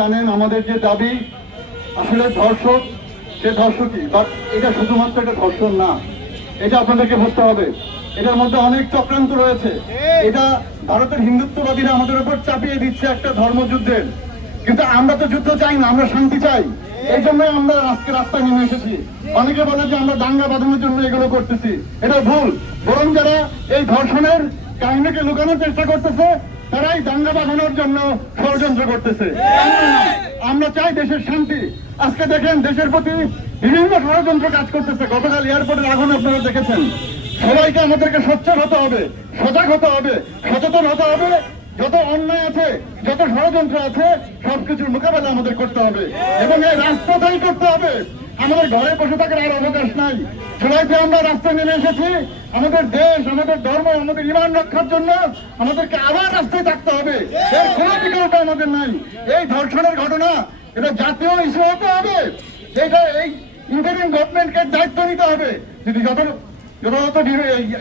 জানেন আমাদের যে দাবি আসলে ধর্ষক সে ধর্ষকই, বাট এটা শুধুমাত্র একটা ধর্ষণ না, এটা আপনাদেরকে বুঝতে হবে। এটার মধ্যে অনেক চক্রান্ত রয়েছে। এটা ভারতের হিন্দুত্ববাদীরা আমাদের উপর চাপিয়ে দিচ্ছে একটা ধর্মযুদ্ধের, কিন্তু আমরা তো যুদ্ধ চাই না, আমরা শান্তি চাই। এই জন্যই আমরা আজকে রাস্তায় নেমে এসেছি। অনেকে বলে যে আমরা দাঙ্গা বাঁধানোর জন্য এগুলো করতেছি, এটা ভুল। বরং যারা এই ধর্ষণের কাহিনীকে লুকানোর চেষ্টা করতেছে তারাই দাঙ্গা বাঁধানোর জন্য ষড়যন্ত্র করতেছে। আমরা চাই দেশের শান্তি। আজকে দেখেন দেশের প্রতি বিভিন্ন ষড়যন্ত্র কাজ করতেছে। গতকাল এয়ারপোর্টের আগুন আপনারা দেখেছেন। সবাইকে আমাদেরকে সোচ্চার হতে হবে, সজাগ হতে হবে, সচেতন হতে হবে। যত অন্যায় আছে, যত ষড়যন্ত্র আছে, সবকিছুর মোকাবেলা আমাদের করতে হবে এবং এই রাজপথেই করতে হবে। আমাদের ঘরে বসে থাকার আর অবকাশ নাই। সবাইকে আমরা রাস্তায় নেমে এসেছি আমাদের দেশ, আমাদের ধর্ম, আমাদের ইমান রক্ষার জন্য। আমাদেরকে আবার রাস্তায় থাকতে হবে, এর কোনো বিকল্প আমাদের নাই। এই ধর্ষণের ঘটনা এটা জাতীয় ইস্যু হতে হবে। এটা এই ইন্টারিম গভর্নমেন্টকে দায়িত্ব নিতে হবে। যদি যথাযথ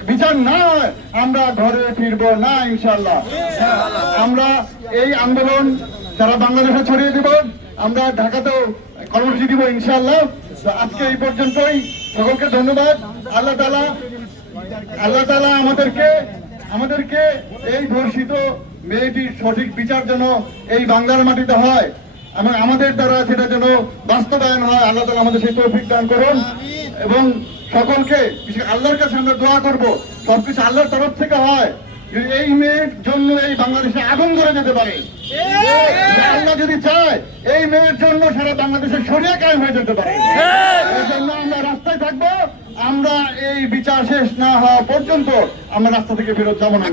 বিচার না হয় আমরা ঘরে ফিরবো না ইনশাল্লাহ। আমরা এই আন্দোলন সারা বাংলাদেশে ছড়িয়ে দিব, আমরা ঢাকাতেও কর্মসূচি দিব ইনশাল্লাহ। আজকে এই পর্যন্তই, সকলকে ধন্যবাদ। আল্লাহ তাআলা আমাদেরকে এই ধর্ষিত মেয়েটির সঠিক বিচার যেন এই বাংলার মাটিতে হয়, আমাদের দ্বারা সেটা যেন বাস্তবায়ন হয়। আল্লাহ তাআলা আমাদের সেই তৌফিক দান করুন এবং সকলকে আল্লাহর কাছে আমরা দোয়া করবো সবকিছু আল্লাহর তরফ থেকে হয়। এই মেয়ের জন্য এই বাংলাদেশে আগুন ধরে যেতে পারে, আল্লাহ যদি চায় এই মেয়ের জন্য সারা বাংলাদেশে শরিয়া কায়েম হয়ে যেতে পারে। এই জন্য আমরা রাস্তায় থাকবো। আমরা এই বিচার শেষ না হওয়া পর্যন্ত আমরা রাস্তা থেকে ফেরত যাবো না।